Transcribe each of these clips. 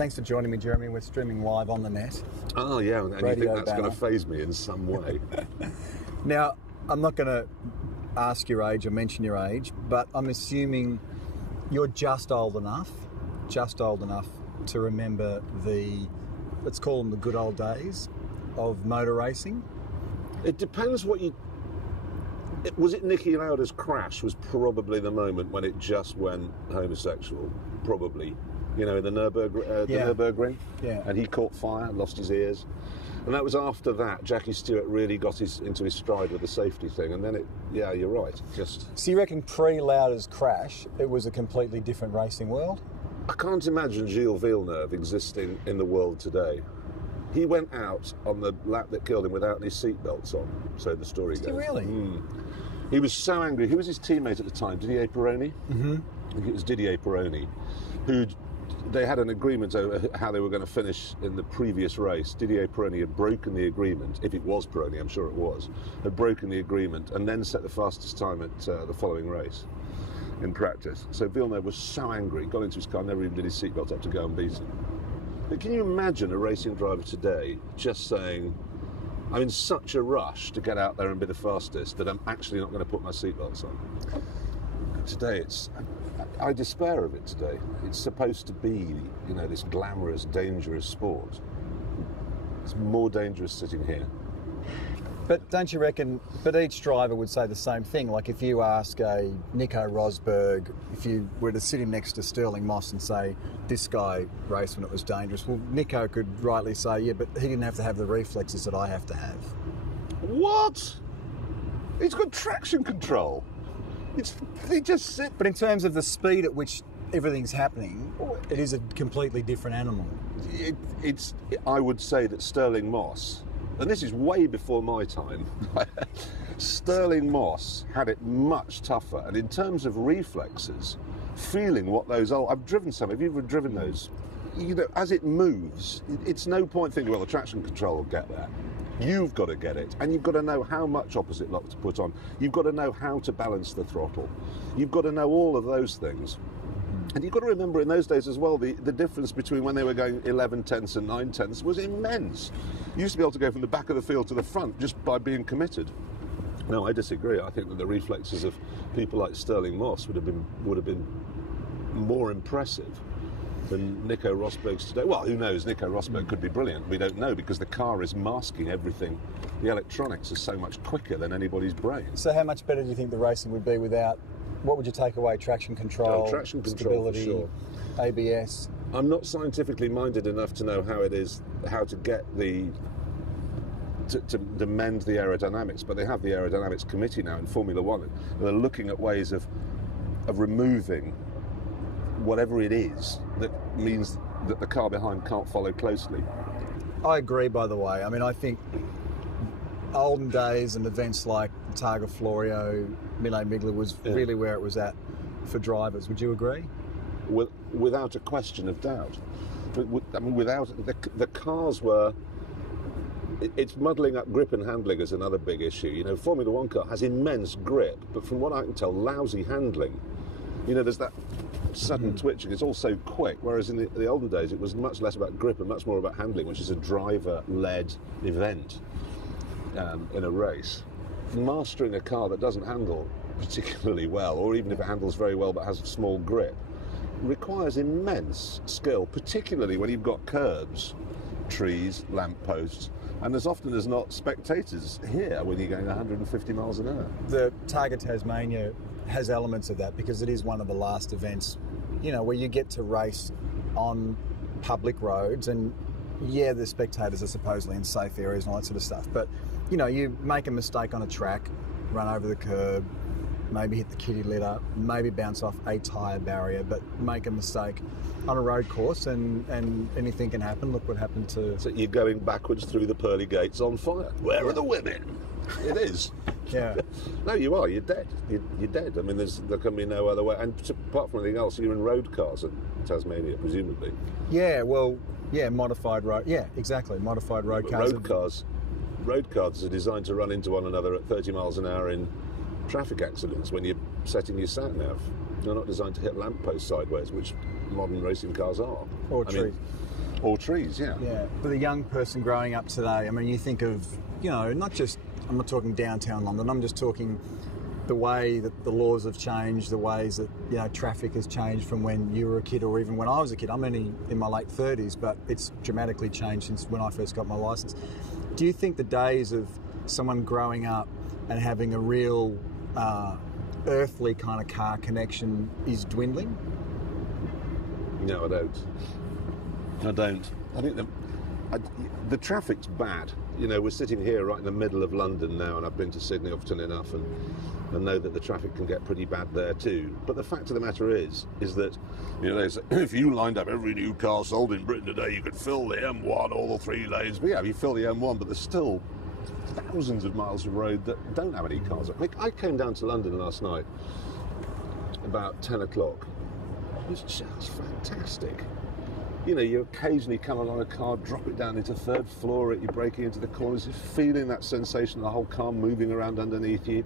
Thanks for joining me, Jeremy. We're streaming live on the net. Oh, yeah, and Radio you think that's banner. going to faze me in some way? Now, I'm not going to ask your age or mention your age, but I'm assuming you're just old enough to remember let's call them the good old days of motor racing. It depends what you... Was it Niki Lauda's crash was probably the moment when it just went homosexual, probably. You know, in the Nürburgring. Yeah. And he caught fire, lost his ears. And that was after that, Jackie Stewart really got into his stride with the safety thing. And then yeah, you're right. So you reckon pre-Lauda's crash, it was a completely different racing world? I can't imagine Gilles Villeneuve existing in the world today. He went out on the lap that killed him without any seatbelts on, so the story goes. Did he really? He was so angry. Who was his teammate at the time? Didier Pironi? Mm-hmm. I think it was Didier Pironi, they had an agreement over how they were going to finish in the previous race. Didier Pironi had broken the agreement, if it was Pironi, I'm sure it was, had broken the agreement and then set the fastest time at the following race in practice. So Villeneuve was so angry, got into his car, never even did his seatbelt up to go and beat him. But can you imagine a racing driver today just saying, I'm in such a rush to get out there and be the fastest that I'm actually not going to put my seatbelts on? Today, I despair of it today. It's supposed to be, you know, this glamorous, dangerous sport. It's more dangerous sitting here. But don't you reckon, but each driver would say the same thing? Like if you ask a Nico Rosberg, if you were to sit him next to Sterling Moss and say, this guy raced when it was dangerous, well, Nico could rightly say, yeah, but he didn't have to have the reflexes that I have to have. What? He's got traction control. They just sit. But in terms of the speed at which everything's happening, it is a completely different animal. I would say that Sterling Moss, and this is way before my time, Sterling Moss had it much tougher. And in terms of reflexes, feeling what those are, I've driven some. Have you ever driven those? You know, as it moves, it's no point thinking, well, the traction control will get there. You've got to get it, and you've got to know how much opposite lock to put on. You've got to know how to balance the throttle. You've got to know all of those things. And you've got to remember in those days as well, the difference between when they were going 11 tenths and 9 tenths was immense. You used to be able to go from the back of the field to the front just by being committed. No, I disagree. I think that the reflexes of people like Sterling Moss would have been more impressive than Nico Rosberg's today. Well, who knows? Nico Rosberg could be brilliant. We don't know because the car is masking everything. The electronics are so much quicker than anybody's brain. So how much better do you think the racing would be without, what would you take away? Traction control, traction control, stability, for sure. ABS? I'm not scientifically minded enough to know how to get to mend the aerodynamics, but they have the aerodynamics committee now in Formula One, and they're looking at ways of removing whatever it is that means that the car behind can't follow closely. I agree, by the way. I mean, I think olden days and events like Targa Florio, Mille Miglia was really where it was at for drivers. Would you agree? Without a question of doubt. I mean, without the cars were. It's muddling up grip and handling is another big issue. You know, Formula One car has immense grip, but from what I can tell, lousy handling. You know, there's that sudden twitching. It's all so quick, whereas in the olden days it was much less about grip and much more about handling, which is a driver-led event in a race. Mastering a car that doesn't handle particularly well, or even if it handles very well but has a small grip, requires immense skill, particularly when you've got curbs, trees, lampposts, and as often as not spectators here when you're going 150 miles an hour. The Targa Tasmania has elements of that because it is one of the last events, you know, where you get to race on public roads, and yeah, the spectators are supposedly in safe areas and all that sort of stuff, but you know, you make a mistake on a track, run over the curb, maybe hit the kitty litter, maybe bounce off a tyre barrier, but make a mistake on a road course and anything can happen. Look what happened to... So you're going backwards through the pearly gates on fire. Where are the women? It is. Yeah. No, you are. You're dead. You're dead. I mean, there can be no other way. And apart from anything else, you're in road cars in Tasmania, presumably. Yeah, well, yeah, modified road... Yeah, exactly, modified road cars. Road cars are designed to run into one another at 30 miles an hour in traffic accidents when you're setting your sat-nav. They're not designed to hit lampposts sideways, which modern racing cars are. Or trees. Or trees, yeah. Yeah. For the young person growing up today, I mean, you think of, not just, I'm not talking downtown London, I'm just talking the way that the laws have changed, the ways that, traffic has changed from when you were a kid or even when I was a kid. I'm only in my late 30s, but it's dramatically changed since when I first got my licence. Do you think the days of someone growing up and having a real earthly kind of car connection is dwindling? No, I don't. I think the traffic's bad. We're sitting here right in the middle of London now, and I've been to Sydney often enough and know that the traffic can get pretty bad there too. But the fact of the matter is that, if you lined up every new car sold in Britain today, you could fill the M1, all the 3 lanes. But yeah, you fill the M1, but there's still thousands of miles of road that don't have any cars. I came down to London last night about 10 o'clock. It was just fantastic. You occasionally come along a car, drop it down into 3rd floor, you're braking into the corners, you're feeling that sensation of the whole car moving around underneath you.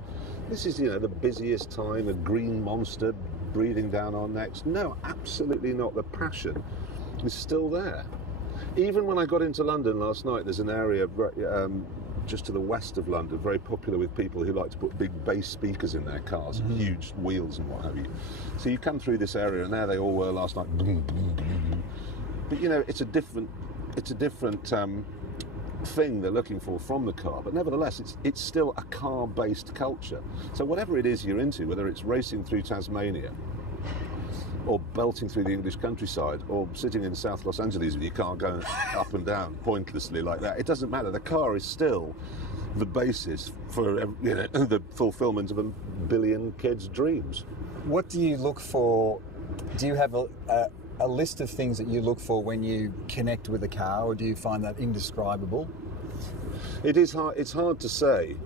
This is, the busiest time, a green monster breathing down our necks. No, absolutely not. The passion is still there. Even when I got into London last night, there's an area just to the west of London, very popular with people who like to put big bass speakers in their cars, and huge wheels and what have you. So you come through this area, and there they all were last night. Boom, boom, boom. But it's a different thing they're looking for from the car. But nevertheless, it's still a car-based culture. So whatever it is you're into, whether it's racing through Tasmania, or belting through the English countryside, or sitting in South Los Angeles with your car going up and down pointlessly like that, it doesn't matter. The car is still the basis for the fulfilment of a billion kids' dreams. What do you look for? Do you have a list of things that you look for when you connect with a car, or do you find that indescribable? It is hard. It's hard to say.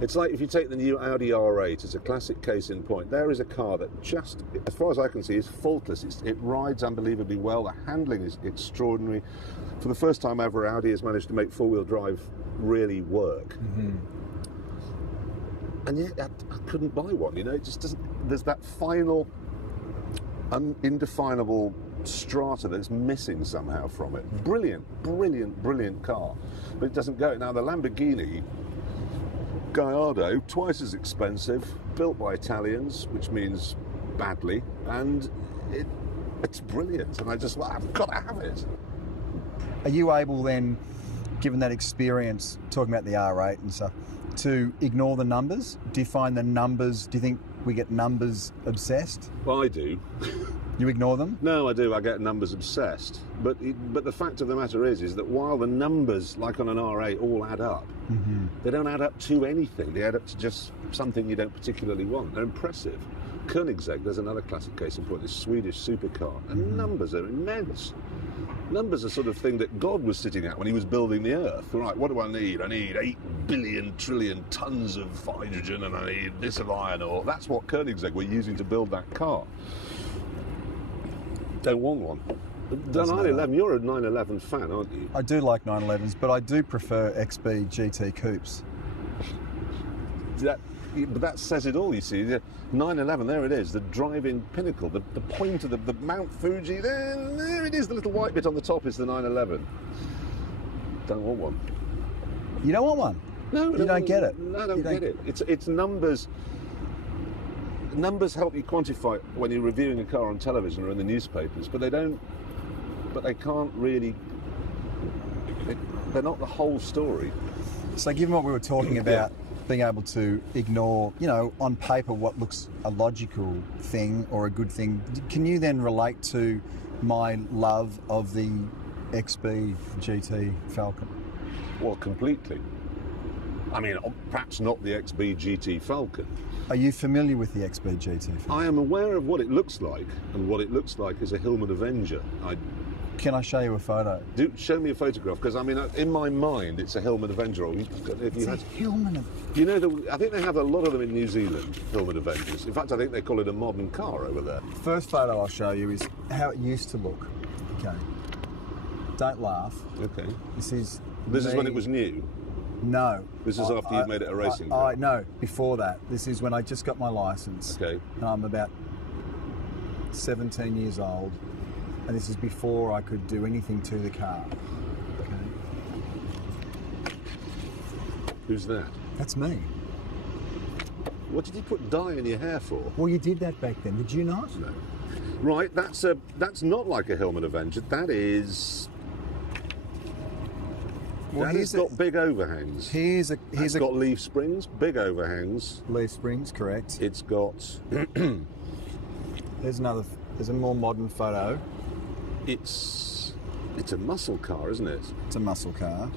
It's like if you take the new Audi R8 as a classic case in point. There is a car that just, as far as I can see, is faultless. It rides unbelievably well. The handling is extraordinary. For the first time ever, Audi has managed to make four-wheel drive really work. Mm-hmm. And yet, I couldn't buy one. It just doesn't. There's that final, indefinable strata that's missing somehow from it. Brilliant, brilliant, brilliant car, but it doesn't go. Now the Lamborghini Gallardo, twice as expensive, built by Italians, which means badly, and it's brilliant. And I've got to have it. Are you able then, given that experience, talking about the R8 and stuff, to ignore the numbers? Do you find the numbers? Do you think we get numbers obsessed? Well, I do. You ignore them? No, I do. I get numbers obsessed. But the fact of the matter is that while the numbers, like on an R8, all add up, mm-hmm. they don't add up to anything. They add up to just something you don't particularly want. They're impressive. Koenigsegg, there's another classic case in point, this Swedish supercar, and mm-hmm. numbers are immense. Numbers are sort of thing that God was sitting at when he was building the Earth. Right, what do I need? I need 8 billion trillion tons of hydrogen, and I need this of iron ore. That's what Koenigsegg were using to build that car. Don't want one. The 911, you're a 911 fan, aren't you? I do like 911s, but I do prefer XB GT coupes. But that says it all, you see. The 911, there it is, the driving pinnacle, the point of the Mount Fuji, there it is, the little white bit on the top is the 911. Don't want one. You don't want one? No. You don't get it? No, I don't get it. It's numbers. Numbers help you quantify when you're reviewing a car on television or in the newspapers, but they can't really, they're not the whole story. So given what we were talking about, being able to ignore, on paper what looks a logical thing or a good thing, can you then relate to my love of the XB GT Falcon? Well, completely. I mean, perhaps not the XB GT Falcon. Are you familiar with the XB GT Falcon? I am aware of what it looks like, and what it looks like is a Hillman Avenger. Can I show you a photo? Do show me a photograph, because I mean, in my mind, it's a Hillman Avenger. Hillman. I think they have a lot of them in New Zealand, Hillman Avengers. In fact, I think they call it a modern car over there. First photo I'll show you is how it used to look. Okay. Don't laugh. Okay. This is when it was new. No. This is after you've made it a racing car? No, before that. This is when I just got my licence. Okay. And I'm about 17 years old. And this is before I could do anything to the car. Okay. Who's that? That's me. What did you put dye in your hair for? Well, you did that back then, did you not? No. Right, that's not like a Hillman Avenger. That is. Well, that has got big overhangs. It's got leaf springs, big overhangs. Leaf springs, correct. It's got. There's a more modern photo. It's a muscle car, isn't it? It's a muscle car.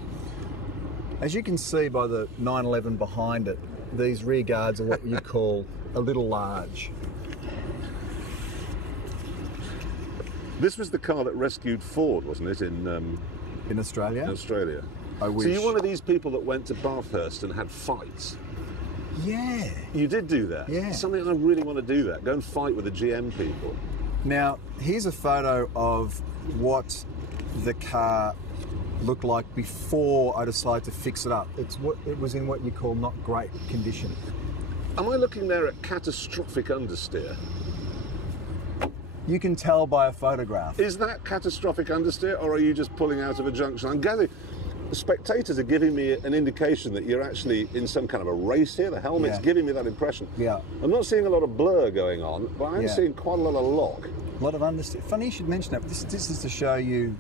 As you can see by the 911 behind it, these rear guards are what you call a little large. This was the car that rescued Ford, wasn't it, in Australia? In Australia. I wish. So you're one of these people that went to Bathurst and had fights. Yeah. You did do that? Yeah. Something I really want to do that. Go and fight with the GM people. Now, here's a photo of what the car looked like before I decided to fix it up. It was in what you call not great condition. Am I looking there at catastrophic understeer? You can tell by a photograph. Is that catastrophic understeer, or are you just pulling out of a junction? I'm gathering the spectators are giving me an indication that you're actually in some kind of a race here. The helmet's giving me that impression. Yeah. I'm not seeing a lot of blur going on, but I'm seeing quite a lot of lock. A lot of understeer. Funny you should mention that. This is to show you.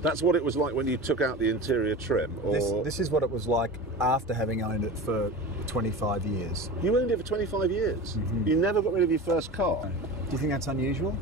That's what it was like when you took out the interior trim. Or This is what it was like after having owned it for 25 years. You owned it for 25 years. Mm-hmm. You never got rid of your first car. Do you think that's unusual?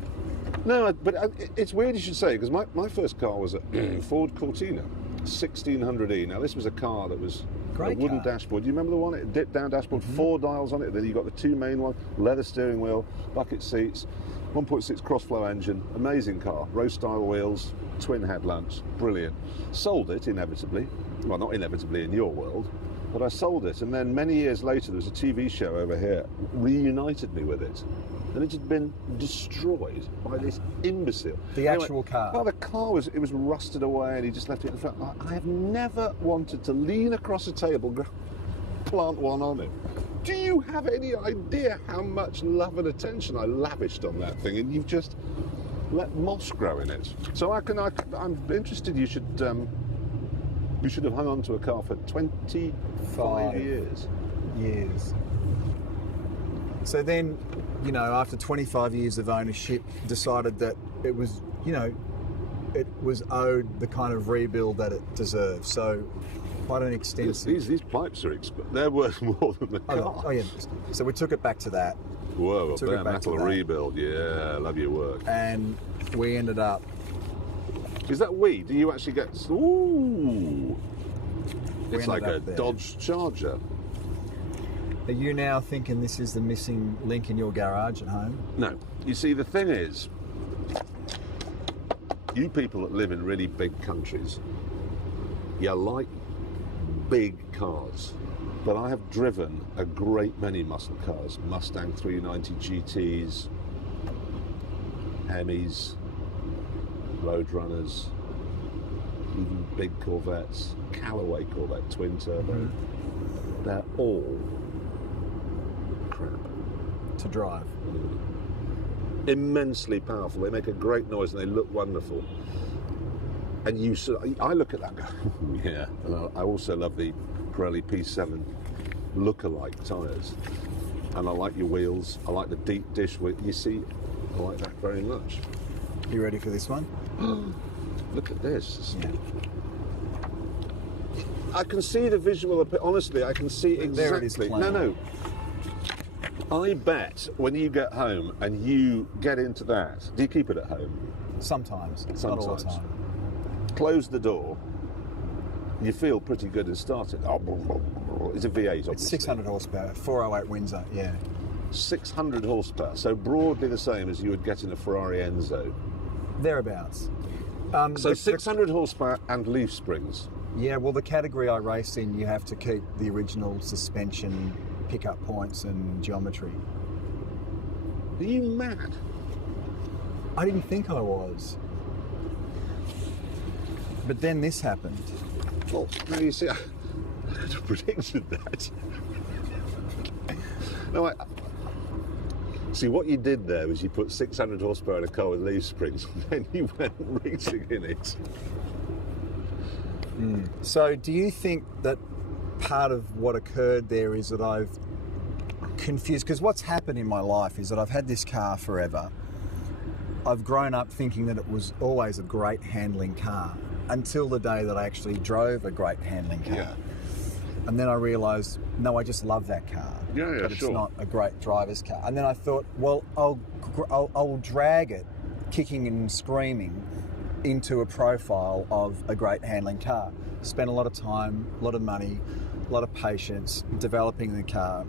No, but it's weird you should say, because my first car was a Ford Cortina, 1600E. Now, this was a car that was Great a wooden car. dashboard. Do you remember the one? It dipped down dashboard, 4 dials on it. Then you got the 2 main ones, leather steering wheel, bucket seats, 1.6 cross-flow engine, amazing car, road-style wheels, twin headlamps, brilliant. Sold it, inevitably. Well, not inevitably in your world, but I sold it. And then many years later, there was a TV show over here, reunited me with it. And it had been destroyed by this imbecile. The actual car? Well, the car was rusted away, and he just left it in front. I have never wanted to lean across a table, plant one on it. Do you have any idea how much love and attention I lavished on that thing? And you've just let moss grow in it. So I'm interested. You should have hung on to a car for 25 years. So then, after 25 years of ownership, decided that it was, it was owed the kind of rebuild that it deserved. So quite an extensive... These pipes are they're worth more than the car. Oh, yeah. So we took it back to that. Whoa, a bare metal rebuild. Yeah, I love your work. And we ended up... Is that we? Do you actually get... Ooh! It's like a Dodge Charger. Are you now thinking this is the missing link in your garage at home? No. You see, the thing is, you people that live in really big countries, you like big cars. But I have driven a great many muscle cars. Mustang 390 GTs, Hemis, Roadrunners, even big Corvettes, Callaway Corvette, twin turbo. Mm-hmm. They're all crap. To drive. Immensely powerful. They make a great noise and they look wonderful. And I look at that and go, yeah. And I also love the Pirelli P7 look-alike tyres. And I like your wheels. I like the deep dish wheel. You see, I like that very much. You ready for this one? Look at this. Yeah. I can see the visual. Honestly, I can see exactly. There it is playing. No. I bet when you get home and you get into that, do you keep it at home? Sometimes. Not all the time. Close the door. You feel pretty good and start it. It's a V8, obviously. It's 600 horsepower, 408 Windsor, yeah. 600 horsepower, so broadly the same as you would get in a Ferrari Enzo. Thereabouts. So 600 horsepower and leaf springs. Yeah, well, the category I race in, you have to keep the original suspension, pickup points and geometry. Are you mad? I didn't think I was. But then this happened. Well, now you see, I could have predicted that. No, See, what you did there was you put 600 horsepower in a car with leaf springs, and then you went racing in it. So do you think that part of what occurred there is that I've confused, because what's happened in my life is that I've had this car forever. I've grown up thinking that it was always a great handling car until the day that I actually drove a great handling car. Yeah. And then I realised, no, I just love that car. Yeah, but it's sure. not a great driver's car. And then I thought, well, I'll drag it, kicking and screaming, into a profile of a great handling car. Spent a lot of time, a lot of money, a lot of patience developing the car.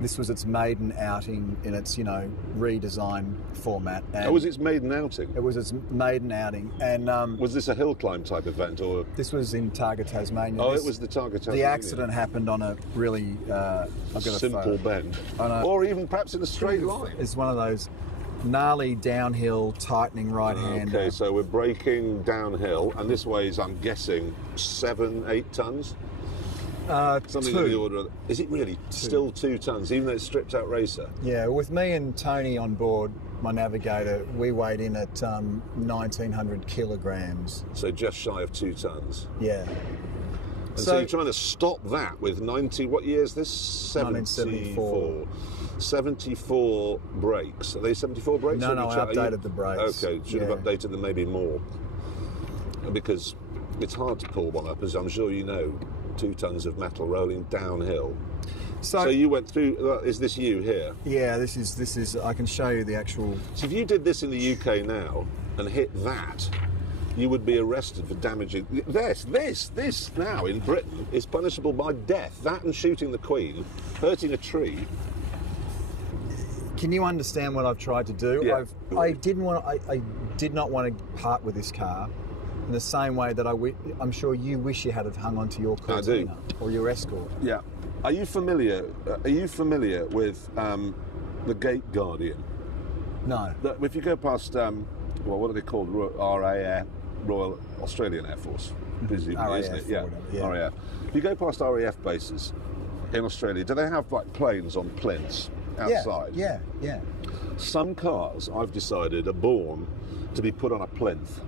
This was its maiden outing in its, redesigned format. And Oh, was its maiden outing? it was its maiden outing. And Was this a hill climb type event, or? this was in Targa, Tasmania. Oh, This- it was the Targa The accident happened on a really I've got a simple photo. bend, On a- or even perhaps in a straight line. It's one of those gnarly downhill tightening right hand. Okay, so we're braking downhill, and this weighs, I'm guessing, 7-8 tons. Something in the order of. Is it really still 2 tons, even though it's stripped out racer? Yeah, with me and Tony on board, my navigator, we weighed in at 1,900 kilograms. So just shy of 2 tons. Yeah. And so you're trying to stop that with 90. What year is this? 1974. 74 brakes. Are they 74 brakes? No, Or no, you I ch- updated the brakes. Okay, should have Yeah. updated them maybe more. Because it's hard to pull one up, as I'm sure you know. 2 tons of metal rolling downhill. So you went through. Is this you here? Yeah, this is. I can show you the actual. So if you did this in the UK now and hit that, you would be arrested for damaging. This now in Britain is punishable by death. That and shooting the Queen, hurting a tree. Can you understand what I've tried to do? Yeah. I did not want to part with this car in the same way that I'm sure you wish you had have hung onto your I do. Cortina or your Escort. Yeah. Are you familiar? With the Gate Guardian? No. If you go past, what are they called? RAF, Royal Australian Air Force, presumably, isn't it? RAF or Yeah. whatever, yeah. RAF. If you go past RAF bases in Australia, do they have like planes on plinths outside? Yeah. Some cars, I've decided, are born to be put on a plinth.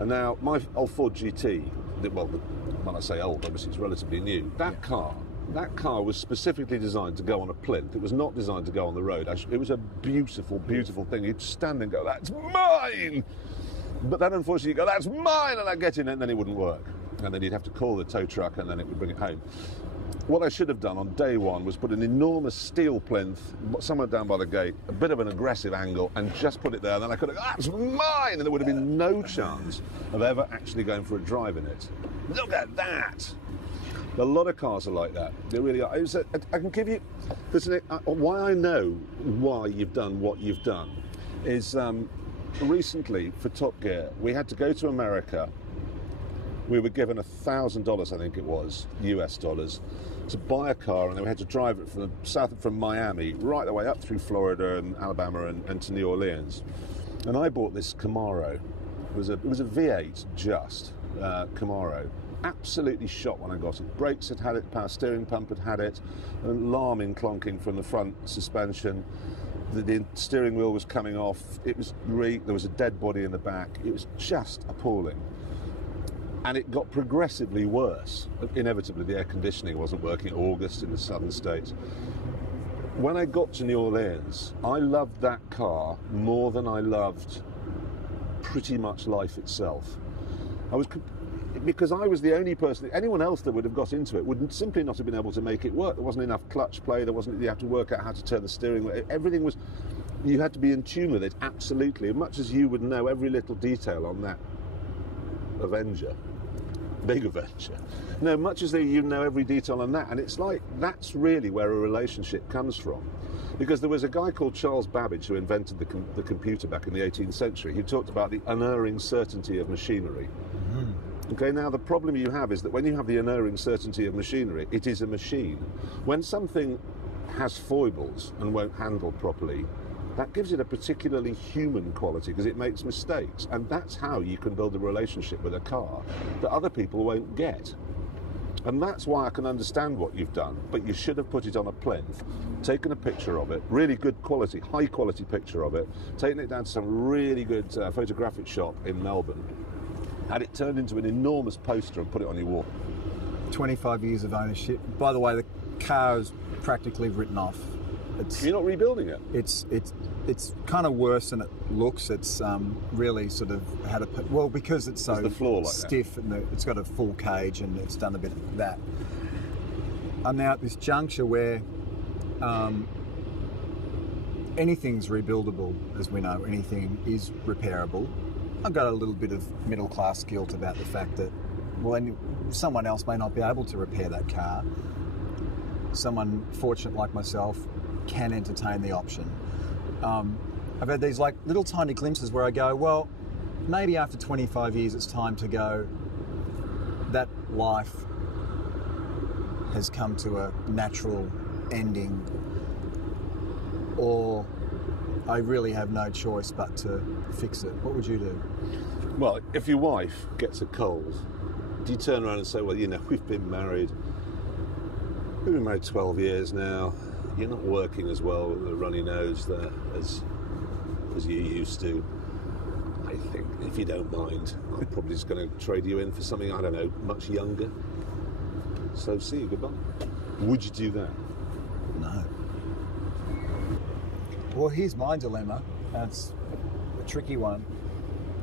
And now, my old Ford GT, when I say old, obviously it's relatively new, that car was specifically designed to go on a plinth. It was not designed to go on the road. It was a beautiful, beautiful thing. You'd stand and go, that's mine! But then, unfortunately, you go, that's mine! And I'd get in it, and then it wouldn't work. And then you'd have to call the tow truck, and then it would bring it home. What I should have done on day one was put an enormous steel plinth somewhere down by the gate, a bit of an aggressive angle, and just put it there. Then I could have, that's mine! And there would have been no chance of ever actually going for a drive in it. Look at that! A lot of cars are like that. They really are. I can give you... Why I know why you've done what you've done is recently, for Top Gear, we had to go to America. We were given $1,000, I think it was, US dollars, to buy a car, and then we had to drive it from Miami right the way up through Florida and Alabama and to New Orleans. And I bought this Camaro. It was a V8 Camaro. Absolutely shot when I got it. Brakes had it, power steering pump had it, an alarming clonking from the front suspension. The steering wheel was coming off. It was there was a dead body in the back. It was just appalling. And it got progressively worse. Inevitably, the air conditioning wasn't working in August in the southern states. When I got to New Orleans, I loved that car more than I loved pretty much life itself. Because I was the only person, anyone else that would have got into it would simply not have been able to make it work. There wasn't enough clutch play, you had to work out how to turn the steering wheel. Everything was, you had to be in tune with it, absolutely. As much as you would know every little detail on that big Avenger. No, much as you know every detail on that. And it's like, that's really where a relationship comes from. Because there was a guy called Charles Babbage who invented the computer back in the 18th century. He talked about the unerring certainty of machinery. Okay, now the problem you have is that when you have the unerring certainty of machinery, it is a machine. When something has foibles and won't handle properly, that gives it a particularly human quality because it makes mistakes. And that's how you can build a relationship with a car that other people won't get. And that's why I can understand what you've done, but you should have put it on a plinth, taken a picture of it, really good quality, high quality picture of it, taken it down to some really good photographic shop in Melbourne, had it turned into an enormous poster and put it on your wall. 25 years of ownership. By the way, the car is practically written off. You're not rebuilding it? It's kind of worse than it looks. It's really sort of had a... Well, because it's so the floor like stiff and it's got a full cage and it's done a bit of that. I'm now at this juncture where anything's rebuildable, as we know. Anything is repairable. I've got a little bit of middle-class guilt about the fact that, well, someone else may not be able to repair that car. Someone fortunate like myself can entertain the option. I've had these like little tiny glimpses where I go, well, maybe after 25 years it's time to go, that life has come to a natural ending, or I really have no choice but to fix it. What would you do? Well, if your wife gets a cold, do you turn around and say, well, you know, we've been married 12 years now, you're not working as well with a runny nose there as you used to. I think, if you don't mind, I'm probably just going to trade you in for something, I don't know, much younger. So see you, goodbye. Would you do that? No. Well, here's my dilemma. It's a tricky one.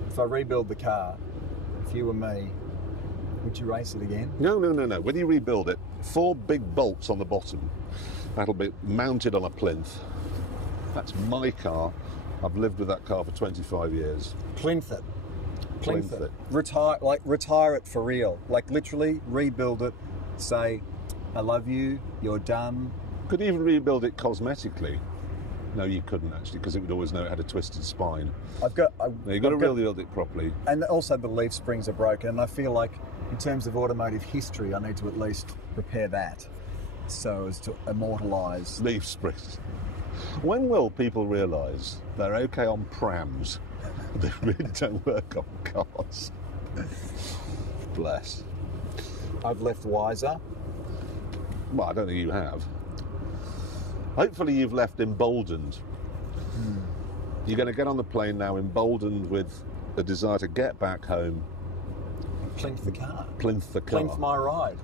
If I rebuild the car, if you were me, would you race it again? No. When you rebuild it, 4 big bolts on the bottom. That'll be mounted on a plinth. That's my car. I've lived with that car for 25 years. Plinth it. Plinth it. Retire it for real. Like literally rebuild it. Say, I love you. You're done. Could you even rebuild it cosmetically? No, you couldn't actually, because it would always know it had a twisted spine. You've got to rebuild it properly. And also the leaf springs are broken, and I feel like in terms of automotive history, I need to at least repair that so as to immortalise. Leaf springs. When will people realise they're okay on prams? They really don't work on cars. Bless. I've left wiser. Well, I don't think you have. Hopefully you've left emboldened. You're going to get on the plane now emboldened with a desire to get back home. Plinth the car. Plinth the car. Plinth my ride.